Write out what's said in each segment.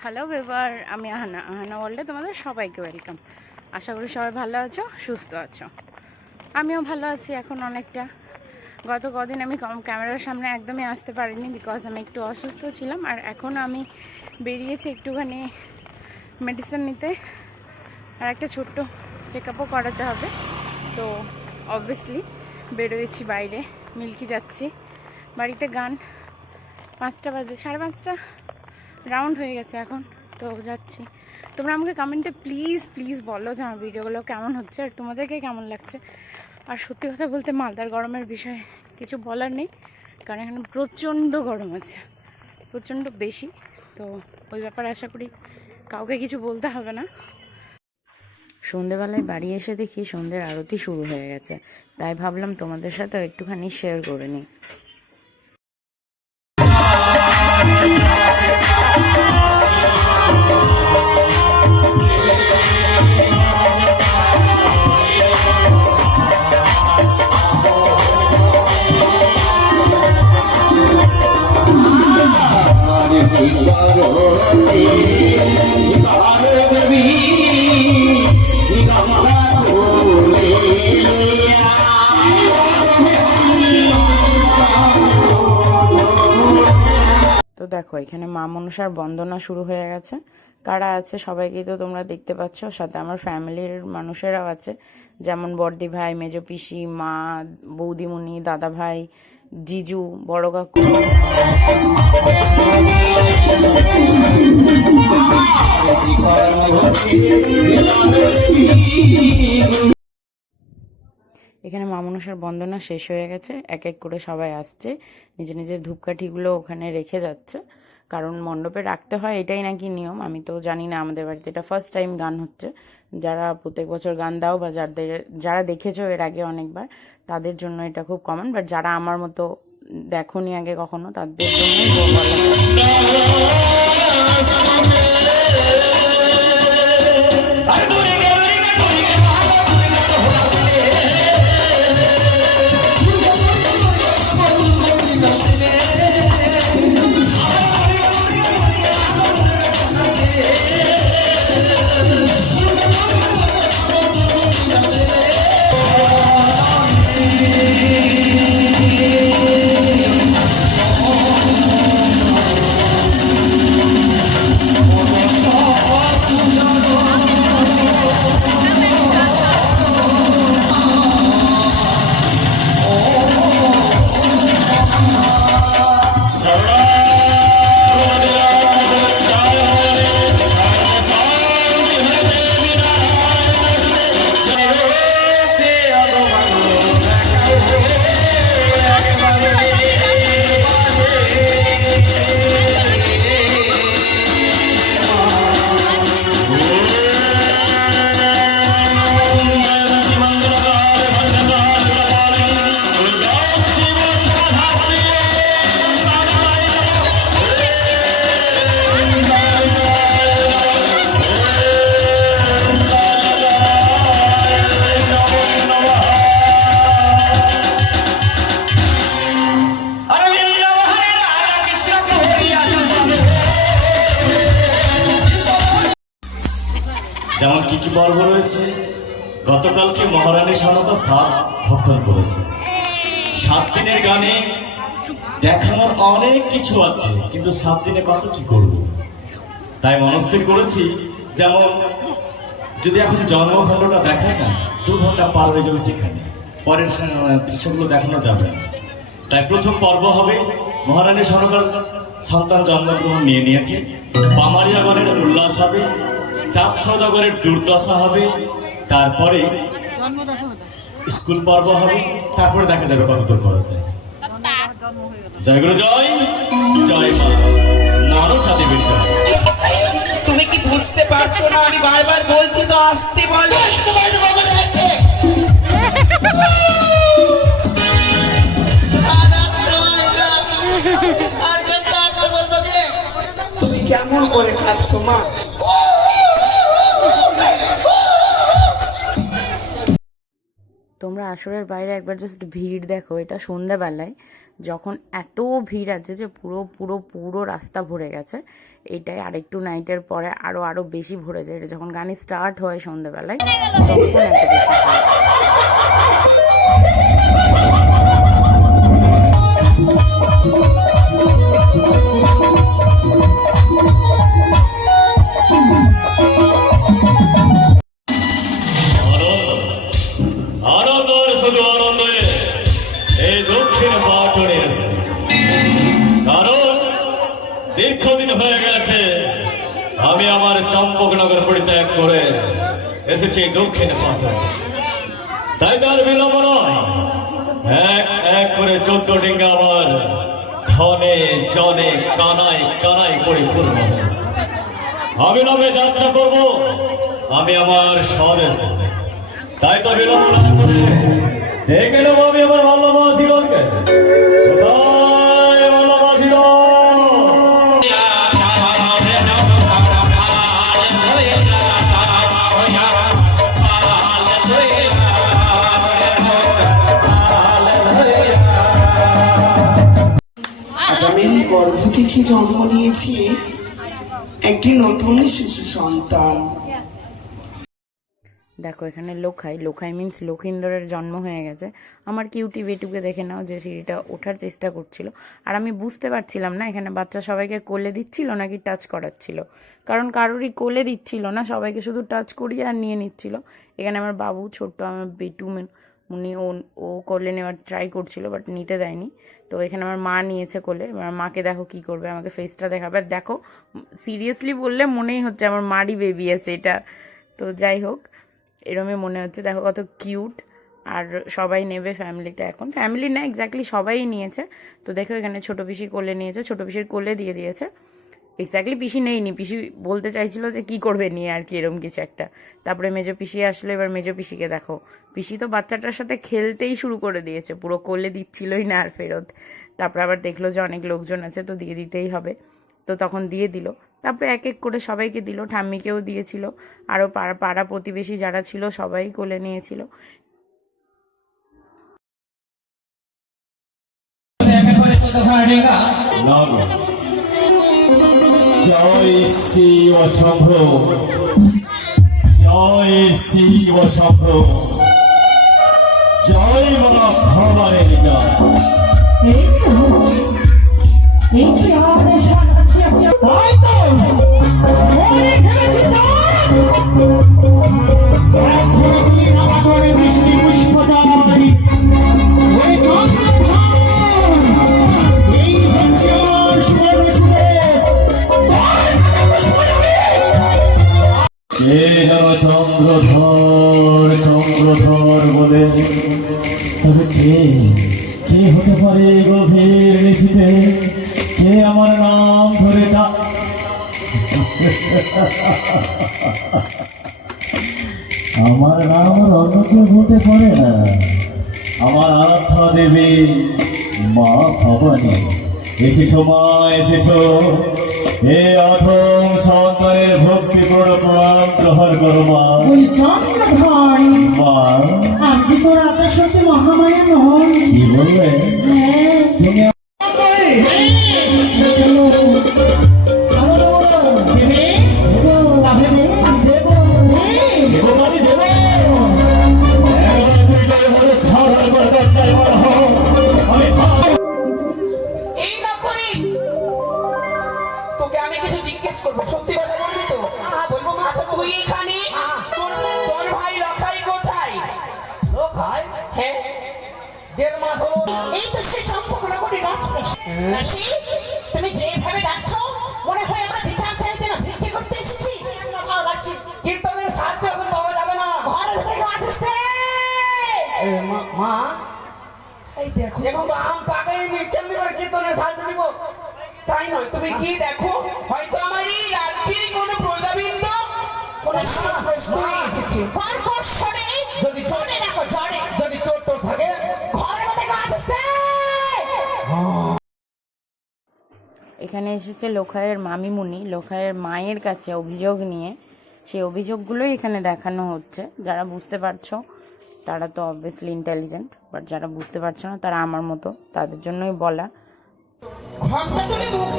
Hello বেবার আমি আহানা। আহানা ওয়ার্ল্ডে তোমাদের সবাইকে ওয়েলকাম আশা করি সবাই ভালো আছো, সুস্থ আছো। আমিও ভালো আছি এখন অনেকটা। গত কদিন আমি কম- ক্যামেরার সামনে একদমই আসতে পারিনি বিকজ আমি একটু অসুস্থ ছিলাম। আর এখন আমি বেরিয়েছি একটুখানি মেডিসিন নিতে। আর একটা ছোট্ট চেক আপও করাতে হবে। তো অবভিয়াসলি বেরোয়েছি বাইরে। মিল্কি যাচ্ছি। বাড়িতে গান। পাঁচটা বাজে, সাড়ে পাঁচটা। রাউন্ড হয়ে গেছে এখন, তো যাচ্ছি। তোমরা আমাকে কমেন্টে প্লিজ প্লিজ বলো যে আমার ভিডিওগুলো কেমন হচ্ছে আর তোমাদেরকে কেমন লাগছে। আর সত্যি কথা বলতে মালদার গরমের বিষয়ে কিছু বলার নেই, কারণ এখানে প্রচণ্ড গরম আছে, প্রচণ্ড বেশি। তো ওই ব্যাপারে আশা করি কাউকে কিছু বলতে হবে না। সন্ধেবেলায় বাড়ি এসে দেখি সন্ধ্যের আরতি শুরু হয়ে গেছে, তাই ভাবলাম তোমাদের সাথেও একটুখানি শেয়ার করে নিই। দেখো, এখানে মা মনসার বন্দনা শুরু হয়ে গেছে। কারা আছে? সবাইকেই তো তোমরা দেখতে পাচ্ছ। সাথে আমার ফ্যামিলির মানুষেরাও আছে। যেমন বর্দি ভাই, মেজো পিসি, মা, বৌদিমণি, দাদা ভাই, জিজু, বড় কাকু। এখানে মা মনসার বন্দনা শেষ হয়ে গেছে। এক এক করে সবাই আসছে। নিজে নিজের ধূপকাঠিগুলো ওখানে রেখে যাচ্ছে। কারণ মণ্ডপে রাখতে হয় এটাই নাকি নিয়ম। আমি তো জানি না আমাদের বাড়িতে এটা ফার্স্ট টাইম গান হচ্ছে। যারা প্রত্যেক বছর গান দাও বা যাদের, যারা দেখেছ এর আগে অনেকবার, তাদের জন্য এটা খুব কমন বাট যারা আমার মতো দেখোনি আগে কখনো, তাদের জন্যই যেমন কি কি পর্ব রয়েছে? গতকালকে মহারানী সনকা সাত ভক্ষণ করেছে। সাত দিনের গানে দেখানোর অনেক কিছু আছে, কিন্তু সাত দিনে কত কি করব? তাই মনস্থির করেছি, যেমন যদি এখন জন্মখণ্ডটা দেখায় না, দু ঘণ্টা পার হয়ে যাবে সেখানে। পরের দৃশ্যগুলো দেখানো যাবে না। তাই প্রথম পর্ব হবে, মহারানী সরকার সন্তান জন্মগ্রহণ নিয়ে নিয়েছে। পামারিয়াগণের উল্লাস হবে চাপ সদাগরের দুর্দশা হবে, তারপরে স্কুল পর্ব হবে, তারপরে দেখা যাবে কত দূর করেছে জয় গুরু জয় জয় মা জয়। তুমি কি বুঝতে পারছ না? আমি বারবার বলছি তো, আসতে বলো। বলো কেমন করে খাচ্ছ, মা? তোমরা আসরের বাইরে একবার জাস্ট ভিড় দেখো, এটা সন্ধ্যাবেলায়, যখন এত ভিড় আছে যে পুরো পুরো পুরো রাস্তা ভরে গেছে এইটাই আরেকটু নাইটের পরে আরও আরও বেশি ভরে যায়, এটা যখন গানে স্টার্ট হয় সন্ধ্যাবেলায়, তখন একটা বেশি আমি আমার চম্পকনগর পরিত্যাগ করে এসেছি দক্ষিণ তাই তার বিলম্ব নয়। এক এক করে চোদ্দ ডিঙ্গা আমার ধনে জনে কানাই কানাই করে পূর্ণ হয়েছে। অবিলম্বে যাত্রা করব। আমি আমার স্বদেশে। তাই তো বিলম্ব না করে ডেকে নেব আমি আমার ভালো কোথায় আমি গর্ভ থেকে জন্ম নিয়েছি? একটি নতুন শিশু সন্তান। দেখো, এখানে লোখাই। লোখাই মিন্স লক্ষিন্দরের জন্ম হয়ে গেছে। আমার কিউটি বেটুকে দেখে নাও যে সিঁড়িটা ওঠার চেষ্টা করছিল। আর আমি বুঝতে পারছিলাম না, এখানে বাচ্চা সবাইকে কোলে দিচ্ছিল নাকি টাচ করাচ্ছিল? কারণ কারোরই কোলে দিচ্ছিল না, সবাইকে শুধু টাচ করিয়ে আর নিয়ে নিচ্ছিল। এখানে আমার বাবু, ছোট্ট আমার বেটু উনি ও ও কোলে নেওয়ার ট্রাই করছিল বাট নিতে দেয়নি। তো এখানে আমার মা নিয়েছে কোলে, এবার মাকে দেখো কি করবে, আমাকে ফেসটা দেখাবে। আর দেখো সিরিয়াসলি বললে মনেই হচ্ছে আমার মারই বেবি আছে এটা। তো যাই হোক, এরমই মনে হচ্ছে। দেখো কত কিউট আর সবাই নেবে ফ্যামিলিটা এখন। ফ্যামিলি না এক্স্যাক্টলি সবাই নিয়েছে। তো দেখো এখানে ছোটো পিসি কোলে নিয়েছে, ছোটো পিসির কোলে দিয়ে দিয়েছে। এক্স্যাক্টলি পিসি নেইনি। পিসি বলতে চাইছিল যে কি করবে নিয়ে আর কি এরম কিছু একটা। তারপরে মেজো পিসি আসলো এবার মেজো পিসিকে দেখো। পিসি তো বাচ্চাটার সাথে খেলতেই শুরু করে দিয়েছে পুরো কোলে দিচ্ছিলই না আর ফেরত। তারপরে আবার দেখল যে অনেক লোকজন আছে তো দিয়ে দিতেই হবে। তো তখন দিয়ে দিল। তারপরে এক এক করে সবাইকে দিল ঠাম্মিকেও দিয়েছিল। আরও পাড়া পাড়া প্রতিবেশী যারা ছিল সবাই কোলে নিয়েছিল। না শিব শম্ভ জয় শিব শম্ভ জয় মা ভবানের জয় এ যেন চন্দ্রধর চন্দ্রধর বলে। তবে কে কে হতে পারে গভীর নিশিতে? কে আমার নাম ধরে ডাক আমার নাম আর অন্য কেউ হতে পারে না। আমার আরাধ্যা দেবী মা ভবানী। এসেছ মা, এসেছ। এ অথম সন্তানের ভক্তিপূর্ণ প্রণাম গ্রহণ করো মা। ওই ভাই মা। আপনি তো রাতের সত্যি মহামায়া নন কি বলবে হ্যাঁ। তুমি জিজ্ঞেস করব সত্যি কথা বলবি তো? বলব আচ্ছা তুই এখানে তোর ভাই লখাই কোথায়? লখাই হ্যাঁ দেড় মাস হলো। এই তো সে চম্পকনগরী রাজপ্রাসাদ দাসী, তুমি যেভাবে ডাকছো মনে হয় আমরা বিচার চাইতে না ভিক্ষে করতে এসেছি। ভালো লাগছে। কীর্তনের সাহায্য এখন পাওয়া যাবে না। ঘরের ভেতরে আছিস মা মা। এই দেখো। এখন তো আম পাকাইনি কেমনি করে কীর্তনের সাহায্য দিব তাই নয়। তুমি কি দেখো হয়তো আমার এই রাজ্যের কোনো প্রজাবৃন্দ কোনো এসেছে। যদি যদি থাকে ঘরের? এখানে এসেছে লোখায়ের মামিমুনি। লোখায়ের মায়ের কাছে অভিযোগ নিয়ে। সেই অভিযোগগুলোই এখানে দেখানো হচ্ছে। যারা বুঝতে পারছ তারা তো অবভিয়াসলি ইন্টেলিজেন্ট বাট যারা বুঝতে পারছ না তারা আমার মতো তাদের জন্যই বলা। ঘণ্টা ধরে মুখ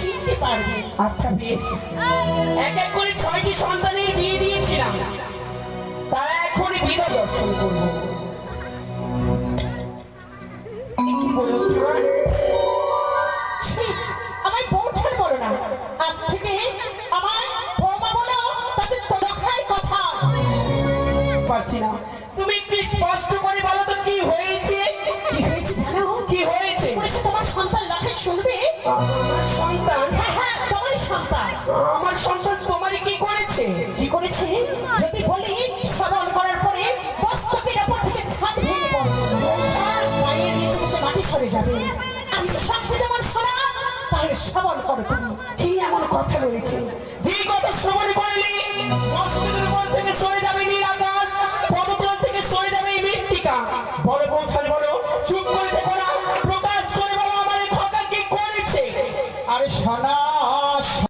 চিনতে পারব। আচ্ছা বেশ। এক এক করে ছয়টি সন্তানের বিয়ে দিয়েছিলাম। তারা এখনই বিধা দর্শন করব। আমার বউঠান বলো না। আজ থেকে কথা। পারছি না। সন্তান? তোমার সন্তান। আমার সন্তান তোমারই কি করেছে? কি করেছে? যদি বলি শ্রবণ করার পরে বস্তুটির ওপর থেকে ছাদ ভেঙে পড়ে পায়ের যাবে। আমি তো সবকিছু আমার সোনা তাহলে শ্রবণ করো তুমি। কি এমন কথা বলেছে যে কথা শ্রবণ করলে বস্তুটির উপর থেকে সরে যাবে নিরাকার